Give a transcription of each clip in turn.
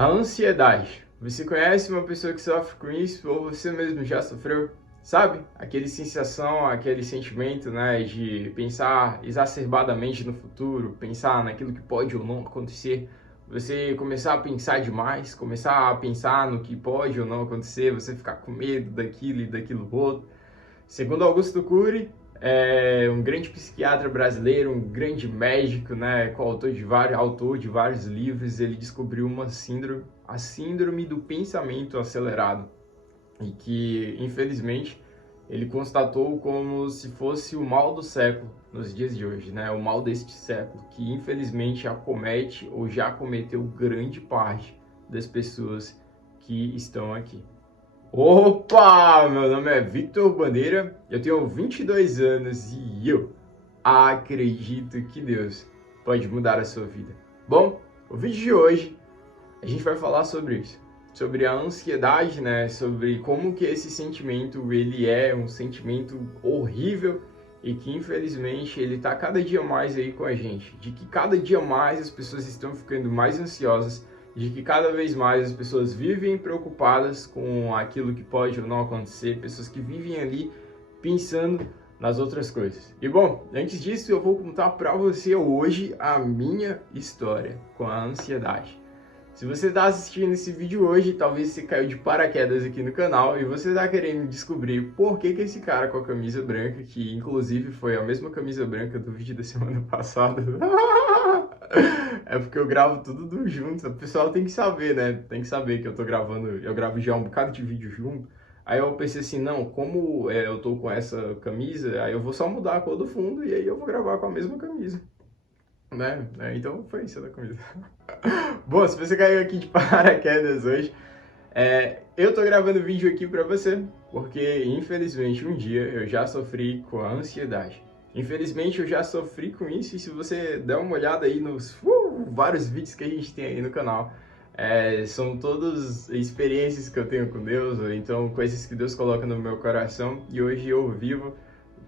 A ansiedade. Você conhece uma pessoa que sofre com isso ou você mesmo já sofreu? Sabe? Aquele sensação, aquele sentimento, né, de pensar exacerbadamente no futuro, pensar naquilo que pode ou não acontecer. Você começar a pensar demais, começar a pensar no que pode ou não acontecer, você ficar com medo daquilo e daquilo outro. Segundo Augusto Cury, um grande psiquiatra brasileiro, um grande médico, né, autor de vários livros, ele descobriu uma síndrome, a síndrome do pensamento acelerado, e que, infelizmente, ele constatou como se fosse o mal do século nos dias de hoje, né, o mal deste século, que infelizmente acomete ou já acometeu grande parte das pessoas que estão aqui. Opa! Meu nome é Victor Bandeira, eu tenho 22 anos e eu acredito que Deus pode mudar a sua vida. Bom, o vídeo de hoje a gente vai falar sobre isso, sobre a ansiedade, né? Sobre como que esse sentimento ele é um sentimento horrível e que infelizmente ele está cada dia mais aí com a gente, de que cada dia mais as pessoas estão ficando mais ansiosas, de que cada vez mais as pessoas vivem preocupadas com aquilo que pode ou não acontecer, pessoas que vivem ali pensando nas outras coisas. E bom, antes disso eu vou contar para você hoje a minha história com a ansiedade. Se você está assistindo esse vídeo hoje, talvez você caiu de paraquedas aqui no canal e você está querendo descobrir por que esse cara com a camisa branca, que inclusive foi a mesma camisa branca do vídeo da semana passada, é porque eu gravo tudo junto, o pessoal tem que saber, né? Tem que saber que eu tô gravando, eu gravo já um bocado de vídeo junto. Aí eu pensei assim, não, como eu tô com essa camisa, aí eu vou só mudar a cor do fundo e aí eu vou gravar com a mesma camisa. Né? Então foi isso da camisa. Bom, se você caiu aqui de paraquedas hoje, eu tô gravando vídeo aqui pra você, porque infelizmente um dia eu já sofri com a ansiedade. Infelizmente eu já sofri com isso e se você der uma olhada aí nos vários vídeos que a gente tem aí no canal, são todas experiências que eu tenho com Deus, ou então coisas que Deus coloca no meu coração e hoje eu vivo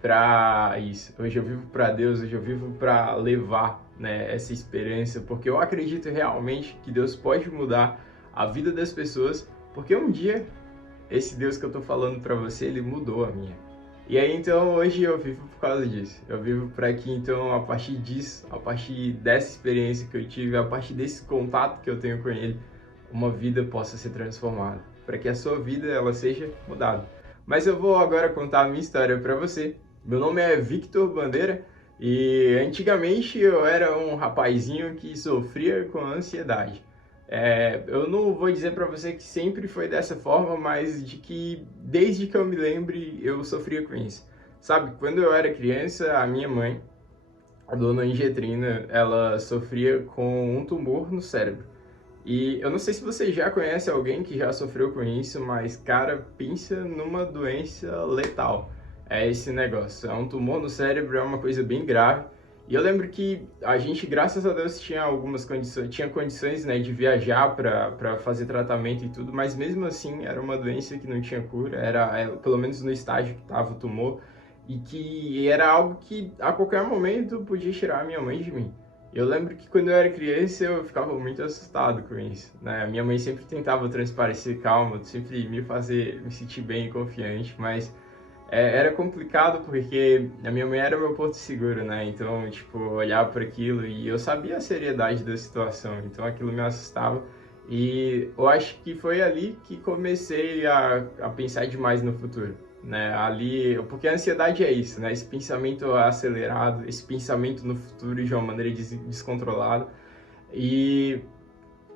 para isso. Hoje eu vivo para Deus, hoje eu vivo para levar, né, essa esperança, porque eu acredito realmente que Deus pode mudar a vida das pessoas, porque um dia esse Deus que eu tô falando para você, ele mudou a minha. E aí então hoje eu vivo por causa disso. Eu vivo para que então a partir disso, a partir dessa experiência que eu tive, a partir desse contato que eu tenho com ele, uma vida possa ser transformada, para que a sua vida ela seja mudada. Mas eu vou agora contar a minha história para você. Meu nome é Victor Bandeira e antigamente eu era um rapazinho que sofria com ansiedade. Eu não vou dizer para você que sempre foi dessa forma, mas de que desde que eu me lembre eu sofria com isso. Sabe, quando eu era criança, a minha mãe, a dona Angetrina, ela sofria com um tumor no cérebro. E eu não sei se você já conhece alguém que já sofreu com isso, mas, cara, pensa numa doença letal. É esse negócio. É um tumor no cérebro, é uma coisa bem grave. E eu lembro que a gente, graças a Deus, tinha algumas condições, tinha condições, né, de viajar para fazer tratamento e tudo, mas mesmo assim era uma doença que não tinha cura, pelo menos no estágio que estava o tumor, e que era algo que a qualquer momento podia tirar a minha mãe de mim. Eu lembro que quando eu era criança eu ficava muito assustado com isso, né? A minha mãe sempre tentava transparecer calma, sempre me fazer me sentir bem e confiante, mas era complicado porque a minha mãe era meu porto seguro, né? Então, tipo, olhar para aquilo e eu sabia a seriedade da situação, então aquilo me assustava. E eu acho que foi ali que comecei a pensar demais no futuro, né? Ali, porque a ansiedade é isso, né? Esse pensamento acelerado, esse pensamento no futuro de uma maneira descontrolada. E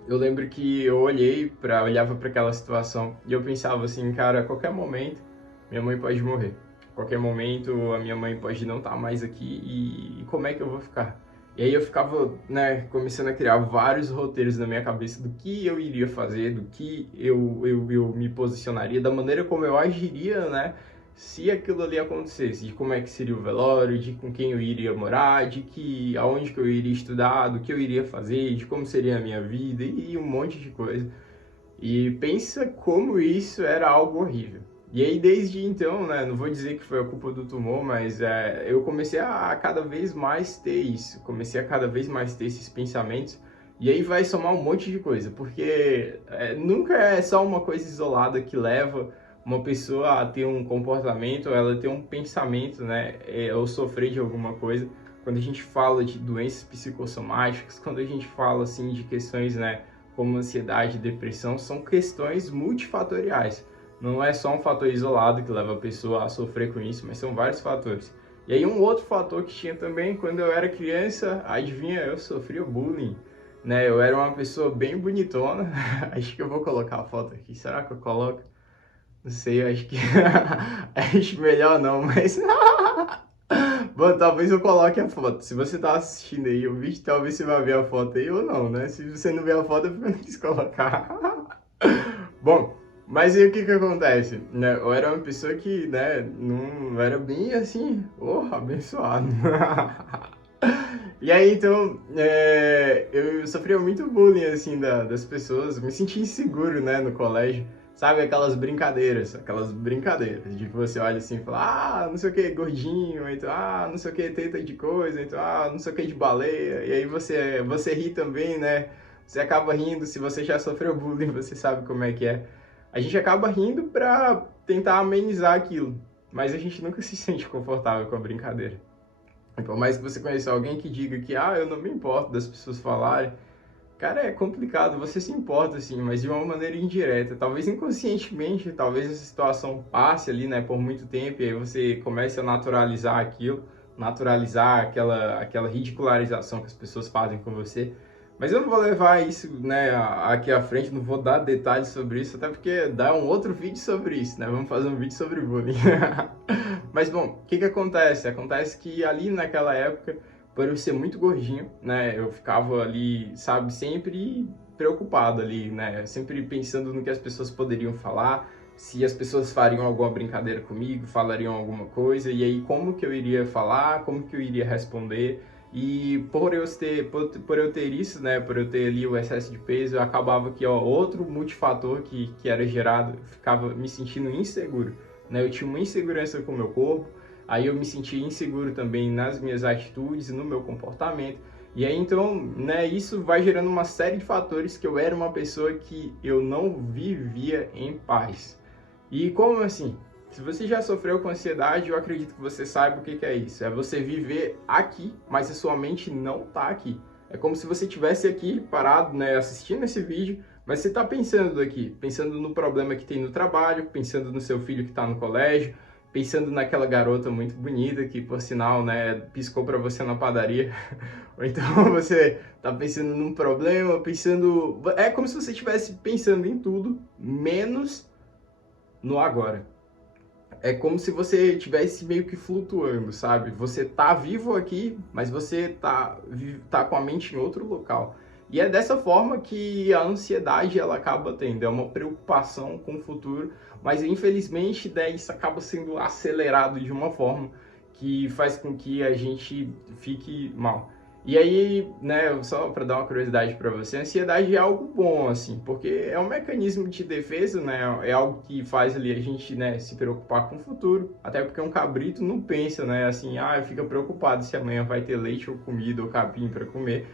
eu lembro que eu olhava para aquela situação e eu pensava assim, cara, a qualquer momento minha mãe pode morrer. A qualquer momento a minha mãe pode não estar mais aqui e como é que eu vou ficar? E aí eu ficava, né, começando a criar vários roteiros na minha cabeça do que eu iria fazer, do que eu me posicionaria, da maneira como eu agiria, né, se aquilo ali acontecesse, de como é que seria o velório, de com quem eu iria morar, aonde que eu iria estudar, do que eu iria fazer, de como seria a minha vida e um monte de coisa. E pensa como isso era algo horrível. E aí, desde então, né, não vou dizer que foi a culpa do tumor, mas eu comecei a cada vez mais ter isso, comecei a cada vez mais ter esses pensamentos E aí vai somar um monte de coisa, porque nunca é só uma coisa isolada que leva uma pessoa a ter um comportamento, ela ter um pensamento, né, ou sofrer de alguma coisa. Quando a gente fala de doenças psicossomáticas, quando a gente fala assim de questões, né, como ansiedade e depressão, são questões multifatoriais. Não é só um fator isolado que leva a pessoa a sofrer com isso, mas são vários fatores. E aí um outro fator que tinha também, quando eu era criança, adivinha, eu sofria bullying, né? Eu era uma pessoa bem bonitona. Acho que eu vou colocar a foto aqui. Será que eu coloco? Não sei, acho que acho melhor não, mas bom, talvez eu coloque a foto. Se você tá assistindo aí o vídeo, talvez você vai ver a foto aí ou não, né? Se você não ver a foto, é porque eu não quis colocar. Bom, mas aí o que que acontece? Né? Eu era uma pessoa que, né, não era bem assim, abençoado. E aí, então, eu sofria muito bullying, assim, das pessoas, me sentia inseguro, né, no colégio. Sabe, aquelas brincadeiras, de que você olha assim e fala, não sei o que, gordinho, então, não sei o que, teta de coisa, então, não sei o que, de baleia, e aí você ri também, né, você acaba rindo, se você já sofreu bullying, você sabe como é que é. A gente acaba rindo pra tentar amenizar aquilo, mas a gente nunca se sente confortável com a brincadeira. Por mais que você conheça alguém que diga que, eu não me importo das pessoas falarem, cara, é complicado, você se importa sim, mas de uma maneira indireta, talvez inconscientemente, talvez essa situação passe ali, né, por muito tempo, e aí você comece a naturalizar aquilo, naturalizar aquela ridicularização que as pessoas fazem com você. Mas eu não vou levar isso, né, aqui à frente, não vou dar detalhes sobre isso, até porque dá um outro vídeo sobre isso, né? Vamos fazer um vídeo sobre bullying. Mas bom, o que que acontece? Acontece que ali naquela época, por eu ser muito gordinho, né, eu ficava ali, sabe, sempre preocupado ali, né, sempre pensando no que as pessoas poderiam falar, se as pessoas fariam alguma brincadeira comigo, falariam alguma coisa, e aí como que eu iria falar, como que eu iria responder. E por eu ter isso, né, por eu ter ali o excesso de peso, acabava que, outro multifator que era gerado, eu ficava me sentindo inseguro, né, eu tinha uma insegurança com o meu corpo, aí eu me sentia inseguro também nas minhas atitudes e no meu comportamento. E aí então, né, isso vai gerando uma série de fatores que eu era uma pessoa que eu não vivia em paz. E como assim? Se você já sofreu com ansiedade, eu acredito que você saiba o que é isso. É você viver aqui, mas a sua mente não está aqui. É como se você estivesse aqui parado, né, assistindo esse vídeo, mas você está pensando aqui, pensando no problema que tem no trabalho, pensando no seu filho que está no colégio, pensando naquela garota muito bonita que, por sinal, né, piscou para você na padaria. Ou então você está pensando num problema, pensando... É como se você estivesse pensando em tudo, menos no agora. É como se você estivesse meio que flutuando, sabe? Você tá vivo aqui, mas você tá com a mente em outro local. E é dessa forma que a ansiedade ela acaba tendo, é uma preocupação com o futuro, mas infelizmente daí isso acaba sendo acelerado de uma forma que faz com que a gente fique mal. E aí, né, só para dar uma curiosidade para você, a ansiedade é algo bom, assim, porque é um mecanismo de defesa, né, é algo que faz ali a gente, né, se preocupar com o futuro, até porque um cabrito não pensa, né, assim, fica preocupado se amanhã vai ter leite ou comida ou capim para comer.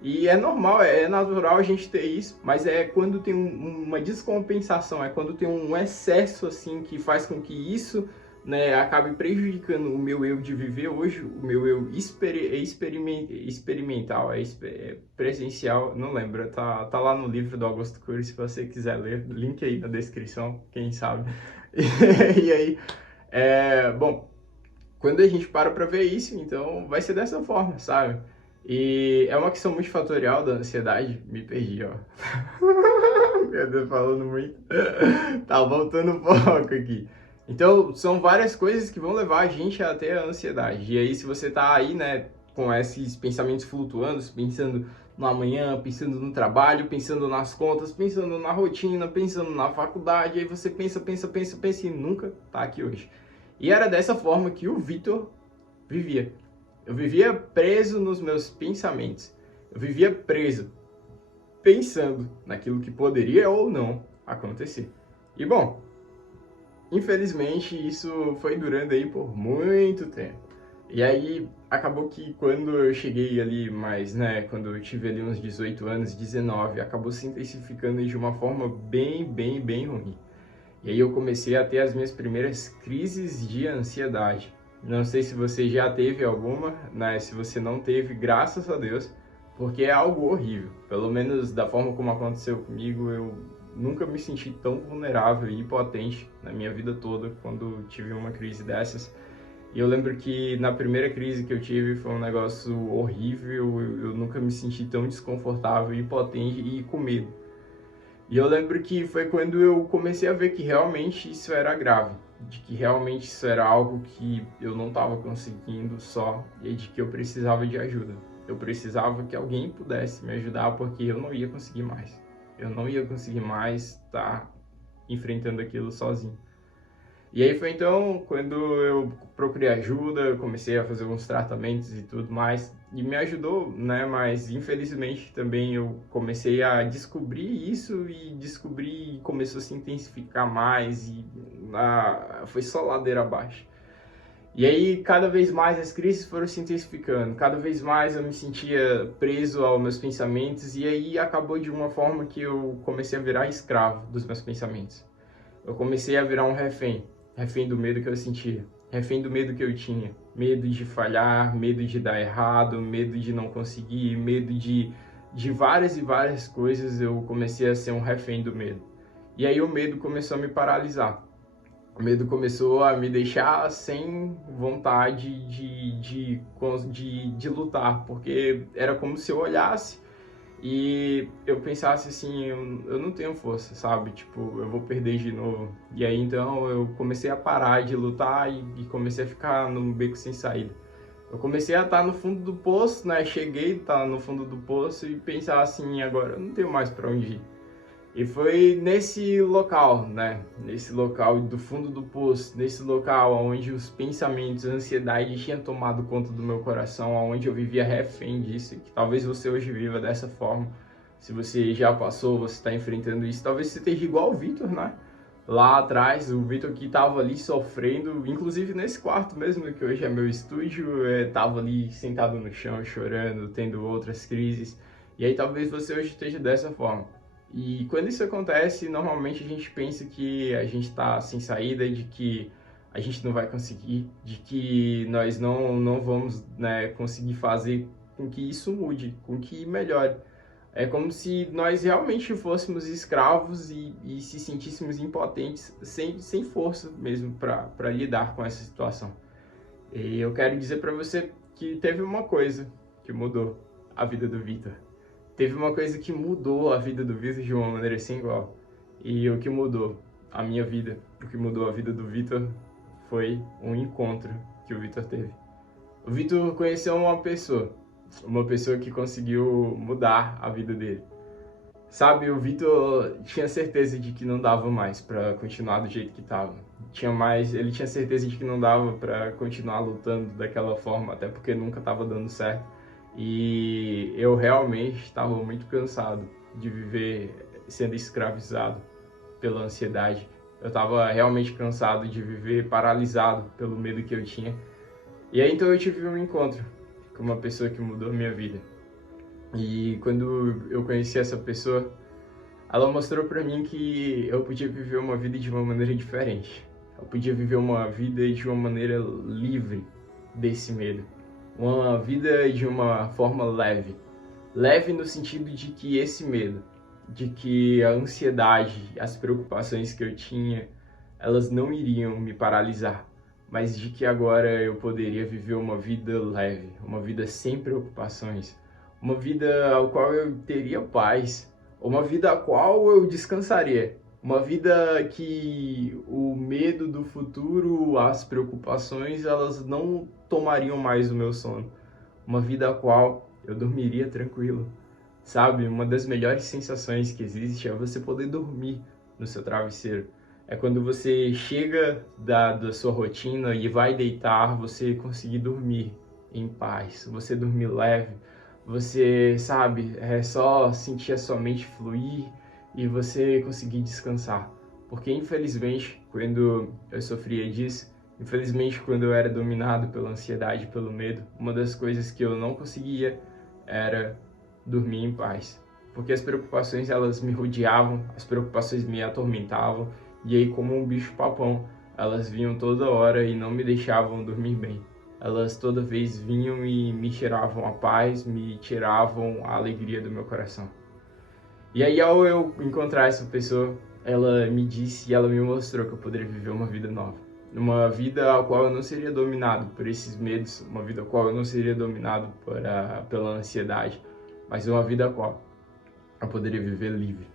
E é normal, é natural a gente ter isso, mas é quando tem uma descompensação, é quando tem um excesso, assim, que faz com que isso, né, acabe prejudicando o meu eu de viver hoje, o meu eu experimental, presencial, não lembro, tá lá no livro do Augusto Cury, se você quiser ler, link aí na descrição, quem sabe. E aí, bom, quando a gente para ver isso, então vai ser dessa forma, sabe? E é uma questão multifatorial da ansiedade, me perdi, ó. Meu Deus, falando muito. Tá, voltando um pouco aqui. Então, são várias coisas que vão levar a gente a ter a ansiedade. E aí, se você tá aí, né, com esses pensamentos flutuando, pensando no amanhã, pensando no trabalho, pensando nas contas, pensando na rotina, pensando na faculdade, aí você pensa e nunca tá aqui hoje. E era dessa forma que o Vitor vivia. Eu vivia preso nos meus pensamentos. Eu vivia preso, pensando naquilo que poderia ou não acontecer. E bom, infelizmente isso foi durando aí por muito tempo. E aí, acabou que quando eu cheguei ali mais, né, quando eu tive ali uns 18 anos, 19, acabou se intensificando de uma forma bem ruim. E aí eu comecei a ter as minhas primeiras crises de ansiedade. Não sei se você já teve alguma, né? Se você não teve, graças a Deus, porque é algo horrível. Pelo menos da forma como aconteceu comigo, eu nunca me senti tão vulnerável e potente na minha vida toda quando tive uma crise dessas. E eu lembro que na primeira crise que eu tive foi um negócio horrível, eu nunca me senti tão desconfortável e potente e com medo. E eu lembro que foi quando eu comecei a ver que realmente isso era grave, de que realmente isso era algo que eu não estava conseguindo só e de que eu precisava de ajuda. Eu precisava que alguém pudesse me ajudar porque eu não ia conseguir mais. Eu não ia conseguir mais estar enfrentando aquilo sozinho. E aí foi então quando eu procurei ajuda, eu comecei a fazer alguns tratamentos e tudo mais, e me ajudou, né? Mas infelizmente também eu comecei a descobrir isso e descobri e começou a se intensificar mais e foi só ladeira abaixo. E aí cada vez mais as crises foram se intensificando, cada vez mais eu me sentia preso aos meus pensamentos e aí acabou de uma forma que eu comecei a virar escravo dos meus pensamentos. Eu comecei a virar um refém, refém do medo que eu sentia, refém do medo que eu tinha, medo de falhar, medo de dar errado, medo de não conseguir, medo de várias e várias coisas. Eu comecei a ser um refém do medo. E aí o medo começou a me paralisar. O medo começou a me deixar sem vontade de lutar, porque era como se eu olhasse e eu pensasse assim, eu não tenho força, sabe? Tipo, eu vou perder de novo. E aí então eu comecei a parar de lutar e comecei a ficar num beco sem saída. Eu comecei a estar no fundo do poço, né? Cheguei a estar no fundo do poço e pensar assim, agora eu não tenho mais para onde ir. E foi nesse local, né? Nesse local do fundo do poço, nesse local onde os pensamentos, a ansiedade tinham tomado conta do meu coração, onde eu vivia refém disso, que talvez você hoje viva dessa forma. Se você já passou, você está enfrentando isso, talvez você esteja igual o Vitor, né? Lá atrás, o Vitor que estava ali sofrendo, inclusive nesse quarto mesmo, que hoje é meu estúdio, estava ali sentado no chão, chorando, tendo outras crises. E aí talvez você hoje esteja dessa forma. E quando isso acontece, normalmente a gente pensa que a gente está sem saída, de que a gente não vai conseguir, de que nós não vamos, né, conseguir fazer com que isso mude, com que melhore. É como se nós realmente fôssemos escravos e se sentíssemos impotentes, sem força mesmo para lidar com essa situação. E eu quero dizer para você que teve uma coisa que mudou a vida do Vitor. Teve uma coisa que mudou a vida do Vitor de uma maneira sem igual. E o que mudou a minha vida, o que mudou a vida do Vitor foi um encontro que o Vitor teve. O Vitor conheceu uma pessoa que conseguiu mudar a vida dele. Sabe, o Vitor tinha certeza de que não dava mais para continuar do jeito que estava. Ele tinha certeza de que não dava para continuar lutando daquela forma, até porque nunca estava dando certo. E eu realmente estava muito cansado de viver sendo escravizado pela ansiedade. Eu estava realmente cansado de viver paralisado pelo medo que eu tinha. E aí então eu tive um encontro com uma pessoa que mudou minha vida. E quando eu conheci essa pessoa, ela mostrou para mim que eu podia viver uma vida de uma maneira diferente. Eu podia viver uma vida de uma maneira livre desse medo. Uma vida de uma forma leve. Leve no sentido de que esse medo, de que a ansiedade, as preocupações que eu tinha, elas não iriam me paralisar, mas de que agora eu poderia viver uma vida leve, uma vida sem preocupações, uma vida ao qual eu teria paz, uma vida a qual eu descansaria, uma vida que o medo do futuro, as preocupações, elas não tomariam mais o meu sono, uma vida a qual eu dormiria tranquilo. Sabe, uma das melhores sensações que existe é você poder dormir no seu travesseiro. É quando você chega da sua rotina e vai deitar, você conseguir dormir em paz, você dormir leve, você, sabe, é só sentir a sua mente fluir e você conseguir descansar. Porque, infelizmente, quando eu sofria disso, Infelizmente, quando eu era dominado pela ansiedade, pelo medo, uma das coisas que eu não conseguia era dormir em paz. Porque as preocupações, elas me rodeavam, as preocupações me atormentavam, e aí, como um bicho-papão, elas vinham toda hora e não me deixavam dormir bem. Elas toda vez vinham e me tiravam a paz, me tiravam a alegria do meu coração. E aí, ao eu encontrar essa pessoa, ela me disse e ela me mostrou que eu poderia viver uma vida nova. Uma vida a qual eu não seria dominado por esses medos, uma vida a qual eu não seria dominado pela ansiedade, mas uma vida a qual eu poderia viver livre.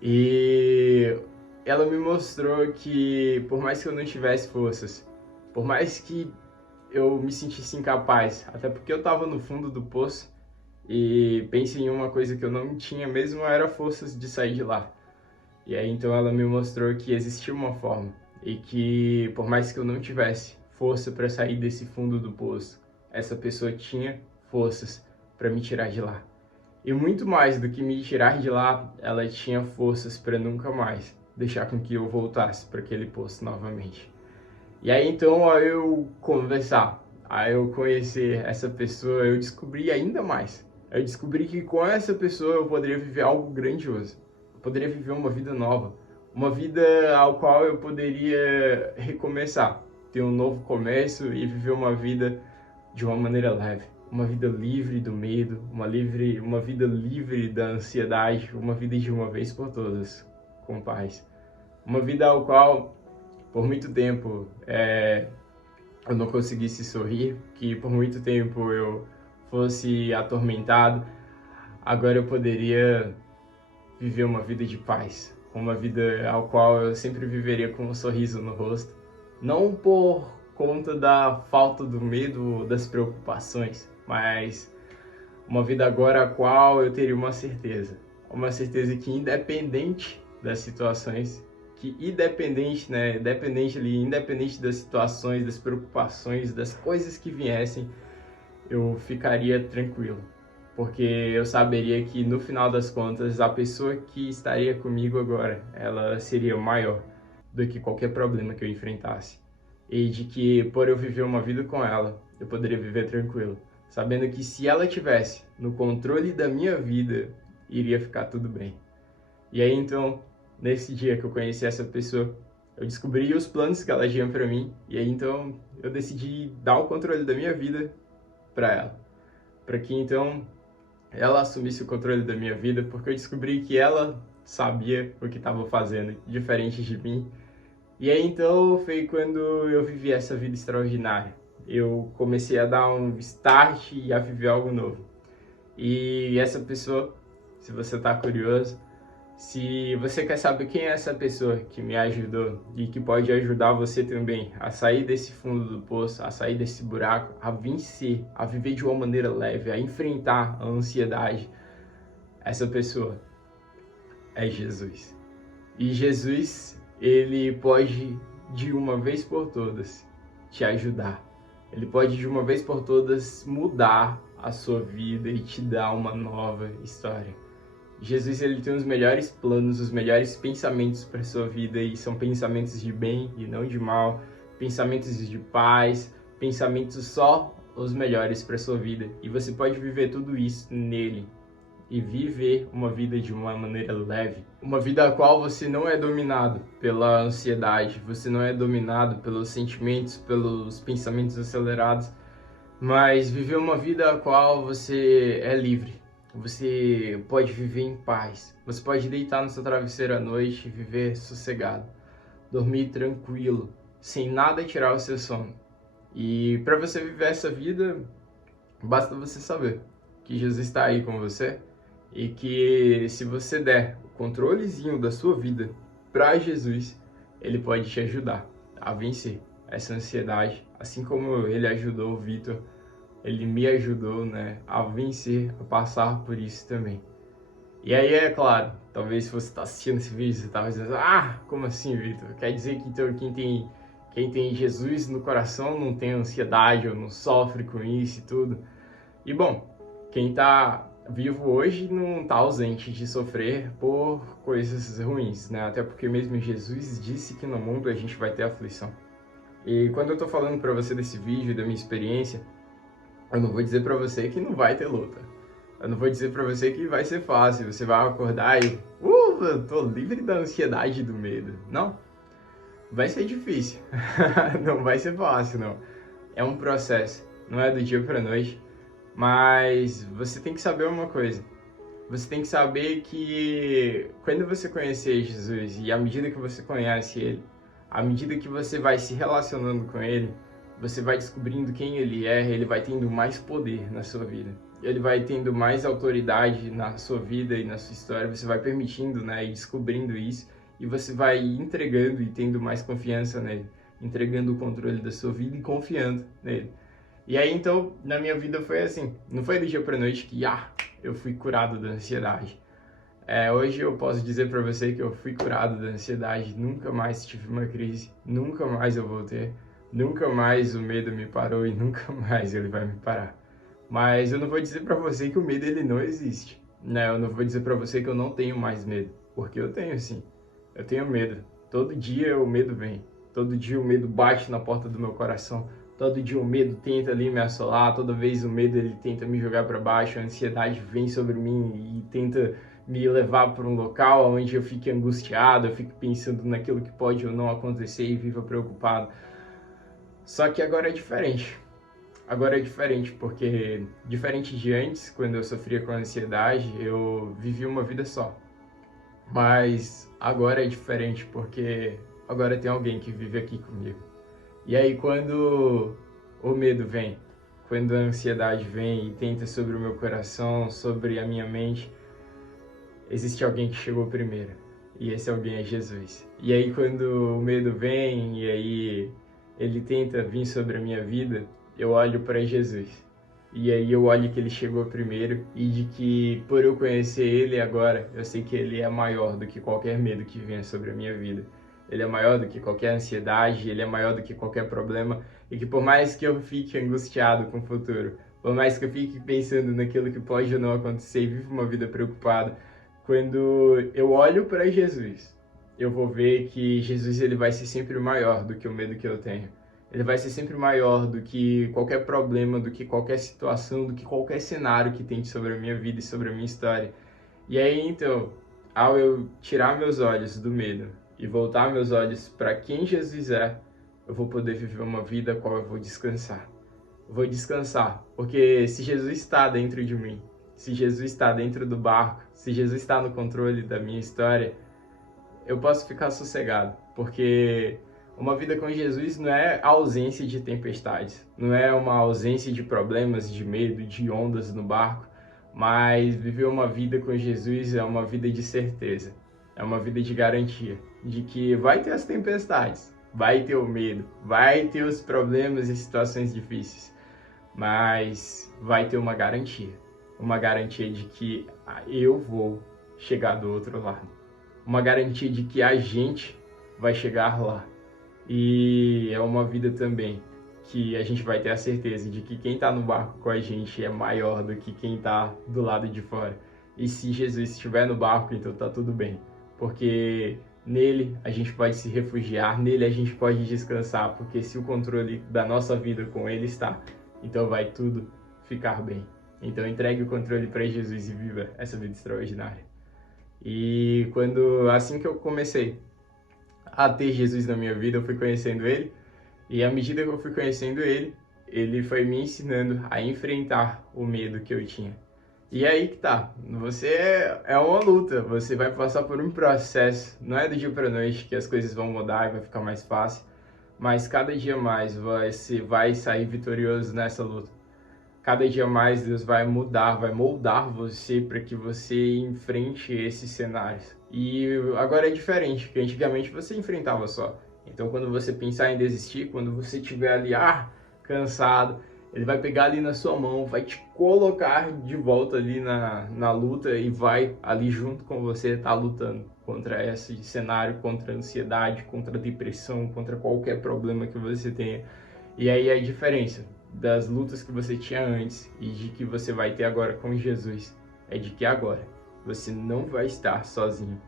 E ela me mostrou que, por mais que eu não tivesse forças, por mais que eu me sentisse incapaz, até porque eu estava no fundo do poço, e pensei em uma coisa que eu não tinha mesmo, era forças de sair de lá. E aí então ela me mostrou que existia uma forma, e que por mais que eu não tivesse força para sair desse fundo do poço, essa pessoa tinha forças para me tirar de lá. E muito mais do que me tirar de lá, ela tinha forças para nunca mais deixar com que eu voltasse para aquele poço novamente. E aí então, ao eu conversar, ao eu conhecer essa pessoa, eu descobri ainda mais. Eu descobri que com essa pessoa eu poderia viver algo grandioso. Eu poderia viver uma vida nova, uma vida ao qual eu poderia recomeçar, ter um novo começo e viver uma vida de uma maneira leve, uma vida livre do medo, uma vida livre da ansiedade, uma vida de uma vez por todas, com paz. Uma vida ao qual, por muito tempo, eu não conseguisse sorrir, que por muito tempo eu fosse atormentado, agora eu poderia viver uma vida de paz, uma vida ao qual eu sempre viveria com um sorriso no rosto, não por conta da falta do medo ou das preocupações, mas uma vida agora a qual eu teria uma certeza que independente das situações, que independente, né, independente das situações, das preocupações, das coisas que viessem, eu ficaria tranquilo, porque eu saberia que no final das contas a pessoa que estaria comigo agora, ela seria maior do que qualquer problema que eu enfrentasse, e de que por eu viver uma vida com ela, eu poderia viver tranquilo, sabendo que se ela tivesse no controle da minha vida, iria ficar tudo bem. E aí então, nesse dia que eu conheci essa pessoa, eu descobri os planos que ela tinha para mim, e aí então eu decidi dar o controle da minha vida para ela, para que então ela assumisse o controle da minha vida, porque eu descobri que ela sabia o que estava fazendo, diferente de mim. E aí então foi quando eu vivi essa vida extraordinária. Eu comecei a dar um start e a viver algo novo. E essa pessoa, se você está curioso, se você quer saber quem é essa pessoa que me ajudou e que pode ajudar você também a sair desse fundo do poço, a sair desse buraco, a vencer, a viver de uma maneira leve, a enfrentar a ansiedade, essa pessoa é Jesus. E Jesus, ele pode de uma vez por todas te ajudar. Ele pode de uma vez por todas mudar a sua vida e te dar uma nova história. Jesus, ele tem os melhores planos, os melhores pensamentos para sua vida, e são pensamentos de bem e não de mal, pensamentos de paz, pensamentos só os melhores para sua vida. E você pode viver tudo isso nele e viver uma vida de uma maneira leve, uma vida a qual você não é dominado pela ansiedade, você não é dominado pelos sentimentos, pelos pensamentos acelerados, mas viver uma vida a qual você é livre. Você pode viver em paz. Você pode deitar no seu travesseiro à noite e viver sossegado. Dormir tranquilo, sem nada tirar o seu sono. E para você viver essa vida, basta você saber que Jesus está aí com você e que se você der o controlezinho da sua vida para Jesus, ele pode te ajudar a vencer essa ansiedade, assim como ele ajudou o Vitor, ele me ajudou, né, a vencer, a passar por isso também. E aí, é claro, talvez se você está assistindo esse vídeo, você está dizendo, como assim, Vitor? Quer dizer que então quem tem Jesus no coração não tem ansiedade ou não sofre com isso e tudo? E bom, quem está vivo hoje não está ausente de sofrer por coisas ruins, né? Até porque mesmo Jesus disse que no mundo a gente vai ter aflição. E quando eu tô falando para você desse vídeo, da minha experiência, eu não vou dizer para você que não vai ter luta. Eu não vou dizer para você que vai ser fácil, você vai acordar e, eu tô livre da ansiedade e do medo. Não, vai ser difícil. Não vai ser fácil, não. É um processo, não é do dia para noite, mas você tem que saber uma coisa. Você tem que saber que quando você conhecer Jesus e à medida que você conhece Ele, à medida que você vai se relacionando com Ele, você vai descobrindo quem Ele é, Ele vai tendo mais poder na sua vida. Ele vai tendo mais autoridade na sua vida e na sua história, você vai permitindo, né, e descobrindo isso, e você vai entregando e tendo mais confiança nele, entregando o controle da sua vida e confiando nele. E aí, então, na minha vida foi assim, não foi do dia pra noite que, eu fui curado da ansiedade. Hoje eu posso dizer para você que eu fui curado da ansiedade, nunca mais tive uma crise, nunca mais eu vou ter, nunca mais o medo me parou e nunca mais ele vai me parar. Mas eu não vou dizer para você que o medo ele não existe, né? Eu não vou dizer para você que eu não tenho mais medo, porque eu tenho sim. Eu tenho medo. Todo dia o medo vem. Todo dia o medo bate na porta do meu coração. Todo dia o medo tenta ali me assolar. Toda vez o medo ele tenta me jogar para baixo. A ansiedade vem sobre mim e tenta me levar para um local onde eu fique angustiado, eu fico pensando naquilo que pode ou não acontecer e viva preocupado. Só que agora é diferente. Agora é diferente, porque diferente de antes, quando eu sofria com ansiedade, eu vivia uma vida só. Mas agora é diferente, porque agora tem alguém que vive aqui comigo. E aí quando o medo vem, quando a ansiedade vem e tenta sobre o meu coração, sobre a minha mente, existe alguém que chegou primeiro. E esse alguém é Jesus. E aí quando o medo vem e aí ele tenta vir sobre a minha vida, eu olho para Jesus. E aí eu olho que ele chegou primeiro e de que por eu conhecer ele agora, eu sei que ele é maior do que qualquer medo que venha sobre a minha vida. Ele é maior do que qualquer ansiedade, ele é maior do que qualquer problema e que por mais que eu fique angustiado com o futuro, por mais que eu fique pensando naquilo que pode ou não acontecer e viva uma vida preocupada, quando eu olho para Jesus, eu vou ver que Jesus ele vai ser sempre maior do que o medo que eu tenho. Ele vai ser sempre maior do que qualquer problema, do que qualquer situação, do que qualquer cenário que tente sobre a minha vida e sobre a minha história. E aí, então, ao eu tirar meus olhos do medo e voltar meus olhos para quem Jesus é, eu vou poder viver uma vida a qual eu vou descansar. Eu vou descansar, porque se Jesus está dentro de mim, se Jesus está dentro do barco, se Jesus está no controle da minha história, eu posso ficar sossegado, porque uma vida com Jesus não é ausência de tempestades, não é uma ausência de problemas, de medo, de ondas no barco, mas viver uma vida com Jesus é uma vida de certeza, é uma vida de garantia, de que vai ter as tempestades, vai ter o medo, vai ter os problemas e situações difíceis, mas vai ter uma garantia de que eu vou chegar do outro lado, uma garantia de que a gente vai chegar lá. E é uma vida também que a gente vai ter a certeza de que quem está no barco com a gente é maior do que quem está do lado de fora. E se Jesus estiver no barco, então tá tudo bem, porque nele a gente pode se refugiar, nele a gente pode descansar, porque se o controle da nossa vida com ele está, então vai tudo ficar bem. Então entregue o controle para Jesus e viva essa vida extraordinária. E assim que eu comecei a ter Jesus na minha vida, eu fui conhecendo ele, e à medida que eu fui conhecendo ele, ele foi me ensinando a enfrentar o medo que eu tinha. E aí que tá, você é uma luta, você vai passar por um processo, não é do dia pra noite que as coisas vão mudar e vai ficar mais fácil, mas cada dia mais você vai sair vitorioso nessa luta. Cada dia mais Deus vai mudar, vai moldar você para que você enfrente esses cenários. E agora é diferente, porque antigamente você enfrentava só. Então quando você pensar em desistir, quando você estiver ali, cansado, ele vai pegar ali na sua mão, vai te colocar de volta ali na luta e vai ali junto com você estar lutando contra esse cenário, contra a ansiedade, contra a depressão, contra qualquer problema que você tenha. E aí a diferença das lutas que você tinha antes e de que você vai ter agora com Jesus é de que agora você não vai estar sozinho,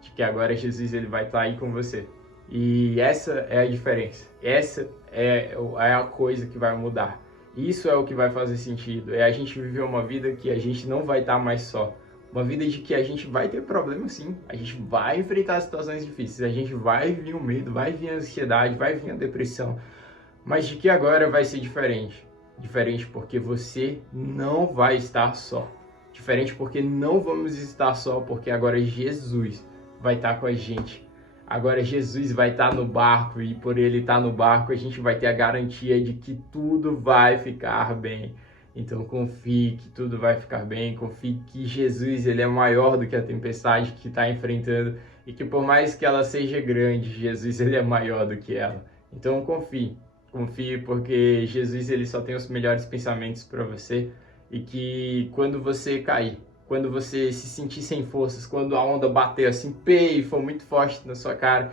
de que agora Jesus ele vai estar aí com você. E essa é a diferença. Essa é a coisa que vai mudar. Isso é o que vai fazer sentido. É a gente viver uma vida que a gente não vai estar mais só. Uma vida de que a gente vai ter problemas, sim. A gente vai enfrentar situações difíceis. A gente vai vir o medo, vai vir a ansiedade, vai vir a depressão. Mas de que agora vai ser diferente. Diferente porque você não vai estar só. Diferente porque não vamos estar só, porque agora Jesus vai estar com a gente. Agora Jesus vai estar no barco e por ele estar no barco a gente vai ter a garantia de que tudo vai ficar bem. Então confie que tudo vai ficar bem, confie que Jesus ele é maior do que a tempestade que está enfrentando e que por mais que ela seja grande, Jesus ele é maior do que ela. Então confie porque Jesus ele só tem os melhores pensamentos para você e que quando você cair, quando você se sentir sem forças, quando a onda bater assim, e for muito forte na sua cara,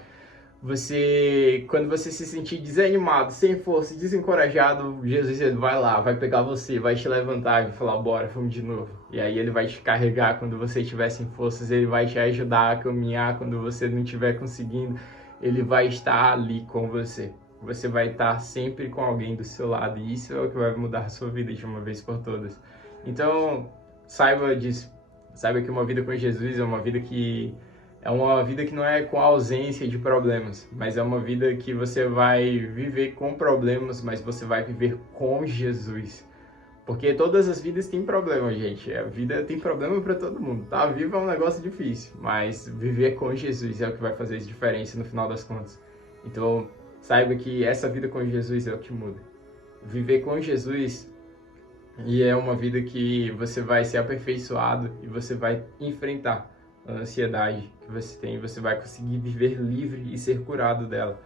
quando você se sentir desanimado, sem força, desencorajado, Jesus ele vai lá, vai pegar você, vai te levantar e vai falar, bora, vamos de novo. E aí ele vai te carregar quando você estiver sem forças, ele vai te ajudar a caminhar quando você não estiver conseguindo, ele vai estar ali com você. Você vai estar sempre com alguém do seu lado e isso é o que vai mudar a sua vida de uma vez por todas. Então, saiba disso. Saiba que uma vida com Jesus é uma vida que não é com ausência de problemas, mas é uma vida que você vai viver com problemas, mas você vai viver com Jesus. Porque todas as vidas têm problema, gente. A vida tem problema para todo mundo. Tá vivo é um negócio difícil, mas viver com Jesus é o que vai fazer a diferença no final das contas. Então, saiba que essa vida com Jesus é o que muda. Viver com Jesus e é uma vida que você vai ser aperfeiçoado e você vai enfrentar a ansiedade que você tem, você vai conseguir viver livre e ser curado dela.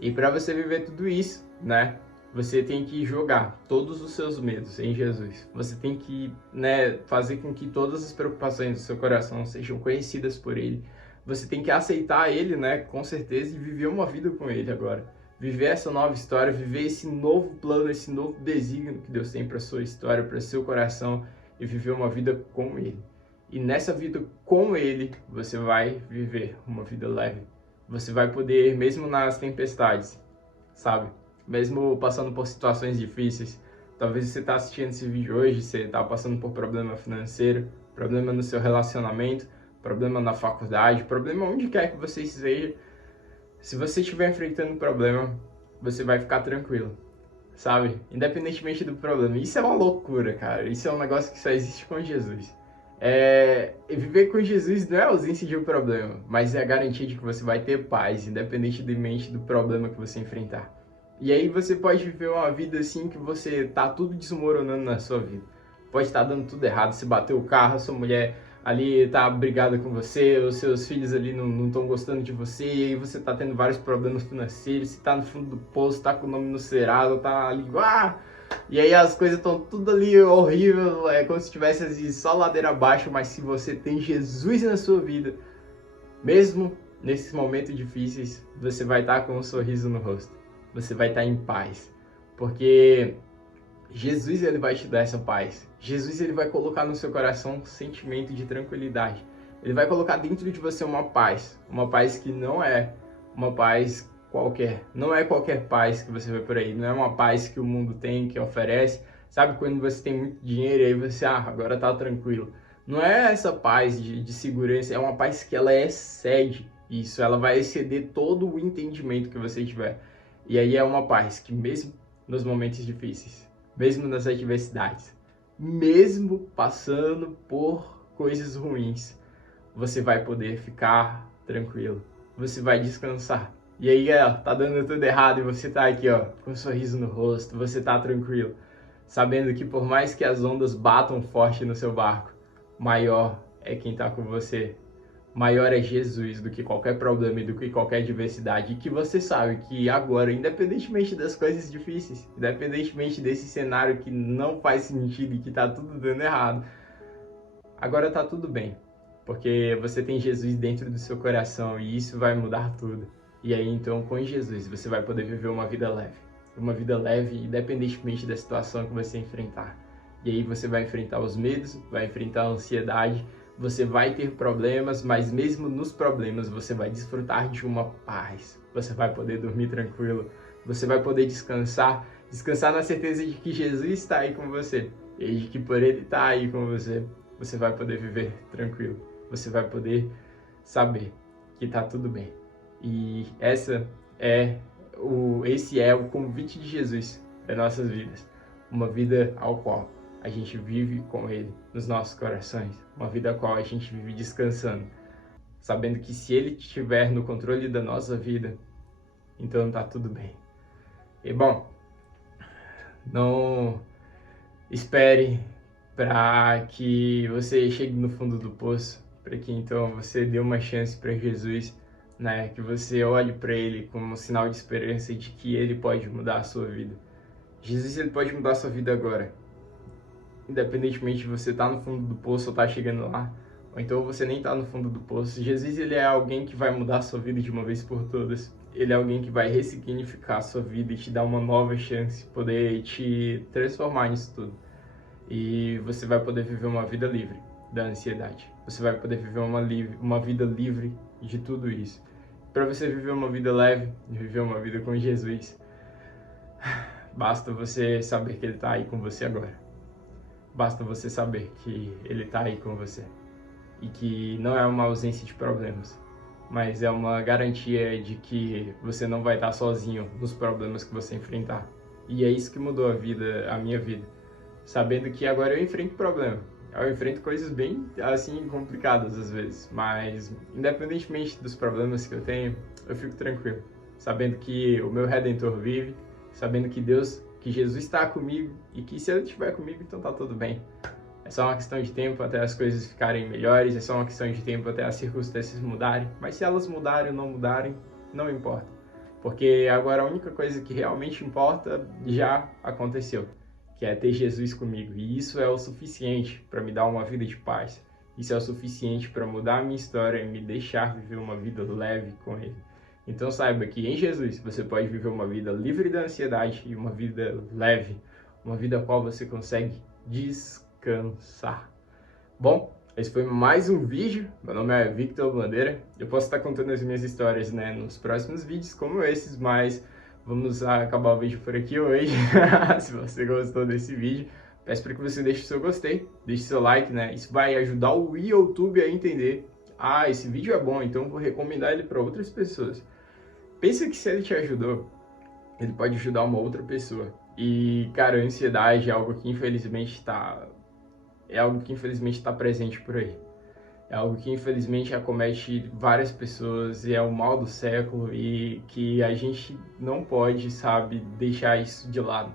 E para você viver tudo isso, né, você tem que jogar todos os seus medos em Jesus. Você tem que, né, fazer com que todas as preocupações do seu coração sejam conhecidas por Ele. Você tem que aceitar Ele, né, com certeza, e viver uma vida com Ele agora. Viver essa nova história, viver esse novo plano, esse novo desígnio que Deus tem para sua história, para seu coração e viver uma vida com Ele. E nessa vida com Ele, você vai viver uma vida leve. Você vai poder, mesmo nas tempestades, sabe? Mesmo passando por situações difíceis. Talvez você está assistindo esse vídeo hoje, você está passando por problema financeiro, problema no seu relacionamento, problema na faculdade, problema onde quer que você esteja. Se você estiver enfrentando um problema, você vai ficar tranquilo, sabe? Independentemente do problema. Isso é uma loucura, cara. Isso é um negócio que só existe com Jesus. Viver com Jesus não é a ausência de um problema, mas é a garantia de que você vai ter paz, independentemente do problema que você enfrentar. E aí você pode viver uma vida assim que você tá tudo desmoronando na sua vida. Pode estar dando tudo errado, você bateu o carro, a sua mulher ali tá brigada com você, os seus filhos ali não estão gostando de você, e aí você tá tendo vários problemas financeiros, você tá no fundo do poço, tá com o nome no Serasa, tá ali, e aí as coisas estão tudo ali horrível, é como se tivesse assim, só ladeira abaixo, mas se você tem Jesus na sua vida, mesmo nesses momentos difíceis, você vai estar com um sorriso no rosto, você vai estar em paz, porque Jesus ele vai te dar essa paz. Jesus ele vai colocar no seu coração um sentimento de tranquilidade. Ele vai colocar dentro de você uma paz que não é uma paz qualquer. Não é qualquer paz que você vê por aí. Não é uma paz que o mundo tem, que oferece. Sabe quando você tem muito dinheiro e aí você, agora tá tranquilo. Não é essa paz de segurança, é uma paz que ela excede isso. Ela vai exceder todo o entendimento que você tiver. E aí é uma paz que mesmo nos momentos difíceis, mesmo nas adversidades, mesmo passando por coisas ruins, você vai poder ficar tranquilo, você vai descansar. E aí, tá dando tudo errado e você tá aqui, com um sorriso no rosto, você tá tranquilo, sabendo que por mais que as ondas batam forte no seu barco, maior é quem tá com você. Maior é Jesus do que qualquer problema e do que qualquer adversidade. E que você sabe que agora, independentemente das coisas difíceis, independentemente desse cenário que não faz sentido e que tá tudo dando errado, agora tá tudo bem. Porque você tem Jesus dentro do seu coração e isso vai mudar tudo. E aí então com Jesus você vai poder viver uma vida leve. Uma vida leve independentemente da situação que você enfrentar. E aí você vai enfrentar os medos, vai enfrentar a ansiedade, Você vai ter problemas, mas mesmo nos problemas você vai desfrutar de uma paz. Você vai poder dormir tranquilo, você vai poder descansar na certeza de que Jesus está aí com você. E de que por Ele estar aí com você, você vai poder viver tranquilo. Você vai poder saber que está tudo bem. E esse é o convite de Jesus para nossas vidas. Uma vida ao qual a gente vive com Ele nos nossos corações. Uma vida a qual a gente vive descansando. Sabendo que se Ele estiver no controle da nossa vida, então está tudo bem. E bom, não espere para que você chegue no fundo do poço, para que então você dê uma chance para Jesus, né? Que você olhe para Ele como um sinal de esperança de que Ele pode mudar a sua vida. Jesus, Ele pode mudar a sua vida agora. Independentemente de você estar no fundo do poço ou estar chegando lá, ou então você nem está no fundo do poço. Jesus, Ele é alguém que vai mudar a sua vida de uma vez por todas. Ele é alguém que vai ressignificar a sua vida e te dar uma nova chance, poder te transformar nisso tudo. E você vai poder viver uma vida livre da ansiedade. Você vai poder viver uma vida livre de tudo isso. Para você viver uma vida leve, viver uma vida com Jesus, basta você saber que Ele está aí com você agora. Basta você saber que Ele está aí com você. E que não é uma ausência de problemas, mas é uma garantia de que você não vai estar sozinho nos problemas que você enfrentar. E é isso que mudou a minha vida. Sabendo que agora eu enfrento problema. Eu enfrento coisas bem, assim, complicadas às vezes. Mas, independentemente dos problemas que eu tenho, eu fico tranquilo. Sabendo que o meu Redentor vive, sabendo que Jesus está comigo e que se Ele estiver comigo, então tá tudo bem. É só uma questão de tempo até as coisas ficarem melhores, é só uma questão de tempo até as circunstâncias mudarem. Mas se elas mudarem ou não mudarem, não importa. Porque agora a única coisa que realmente importa já aconteceu, que é ter Jesus comigo. E isso é o suficiente para me dar uma vida de paz. Isso é o suficiente para mudar a minha história e me deixar viver uma vida leve com Ele. Então saiba que em Jesus você pode viver uma vida livre da ansiedade e uma vida leve, uma vida a qual você consegue descansar. Bom, esse foi mais um vídeo. Meu nome é Victor Bandeira. Eu posso estar contando as minhas histórias, né, nos próximos vídeos como esses, mas vamos acabar o vídeo por aqui hoje. Se você gostou desse vídeo, peço para que você deixe o seu gostei, deixe seu like, né? Isso vai ajudar o YouTube a entender. Ah, esse vídeo é bom, então vou recomendar ele para outras pessoas. Pensa que se ele te ajudou, ele pode ajudar uma outra pessoa. E, cara, a ansiedade é algo que infelizmente está presente por aí. É algo que infelizmente acomete várias pessoas e é o mal do século e que a gente não pode, sabe, deixar isso de lado.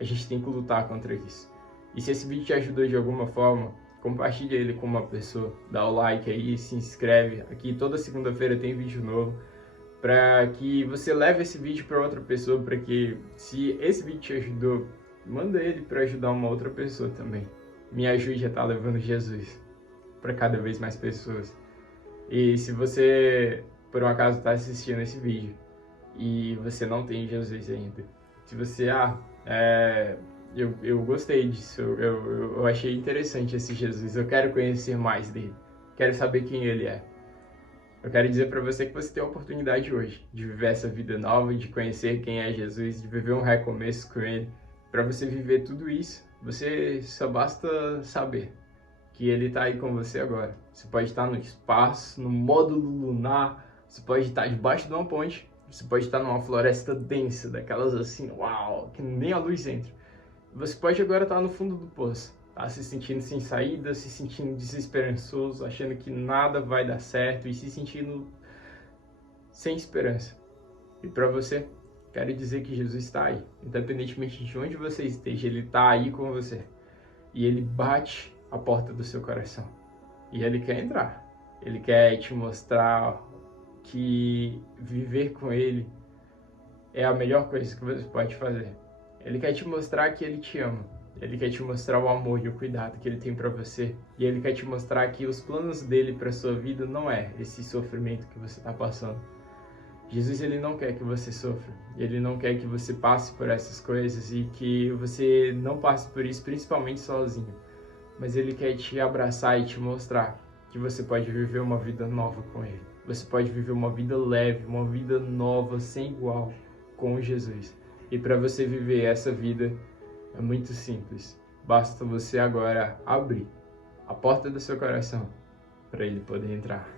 A gente tem que lutar contra isso. E se esse vídeo te ajudou de alguma forma, compartilha ele com uma pessoa, dá o like aí, se inscreve. Aqui toda segunda-feira tem vídeo novo, para que você leve esse vídeo para outra pessoa, para que se esse vídeo te ajudou, manda ele para ajudar uma outra pessoa também. Me ajude a estar levando Jesus para cada vez mais pessoas. E se você, por um acaso, está assistindo esse vídeo e você não tem Jesus ainda, se você, eu gostei disso, eu achei interessante esse Jesus, eu quero conhecer mais dele, quero saber quem ele é. Eu quero dizer para você que você tem a oportunidade hoje de viver essa vida nova, de conhecer quem é Jesus, de viver um recomeço com Ele. Para você viver tudo isso, você só basta saber que Ele está aí com você agora. Você pode estar no espaço, no módulo lunar, você pode estar debaixo de uma ponte, você pode estar numa floresta densa, daquelas assim, uau, que nem a luz entra. Você pode agora estar no fundo do poço. Tá se sentindo sem saída, se sentindo desesperançoso, achando que nada vai dar certo e se sentindo sem esperança. E para você, quero dizer que Jesus está aí. Independentemente de onde você esteja, Ele está aí com você. E Ele bate a porta do seu coração. E Ele quer entrar. Ele quer te mostrar que viver com Ele é a melhor coisa que você pode fazer. Ele quer te mostrar que Ele te ama. Ele quer te mostrar o amor e o cuidado que Ele tem para você. E Ele quer te mostrar que os planos dEle para sua vida não é esse sofrimento que você está passando. Jesus, Ele não quer que você sofra. Ele não quer que você passe por essas coisas e que você não passe por isso, principalmente sozinho. Mas Ele quer te abraçar e te mostrar que você pode viver uma vida nova com Ele. Você pode viver uma vida leve, uma vida nova, sem igual, com Jesus. E para você viver essa vida é muito simples. Basta você agora abrir a porta do seu coração para Ele poder entrar.